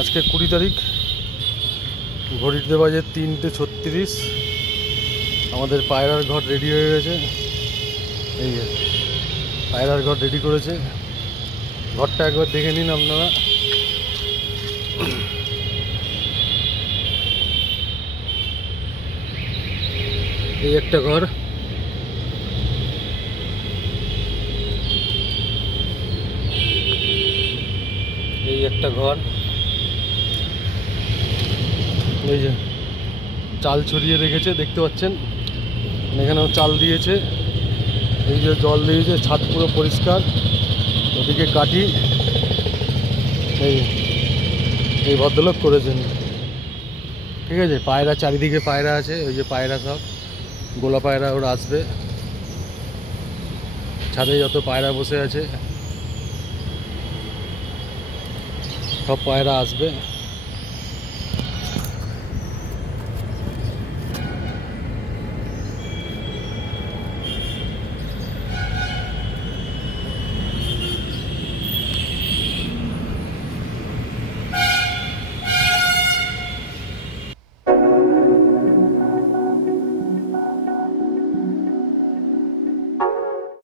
আজকে 20 তারিখ, ঘড়িতে বাজে 3:36। আমাদের পায়রার ঘর রেডি হয়ে গেছে। এই যে পায়রার ঘর রেডি করেছে। ঘরটা একবার দেখে নিন আপনারা। এই একটা ঘর, এই একটা ঘর। এই যে চাল ছড়িয়ে রেখেছে, দেখতে পাচ্ছেন। এখানেও চাল দিয়েছে, এই যে জল দিয়েছে, ছাদ পুরো পরিষ্কার। ওদিকে কাঠি, এই ভদ্রলোক করেছেন। ঠিক আছে, পায়রা চারিদিকে পায়রা আছে, ওই যে পায়রা সব গোলা পায়রা ওরা আসবে। ছাদে যত পায়রা বসে আছে সব পায়রা আসবে।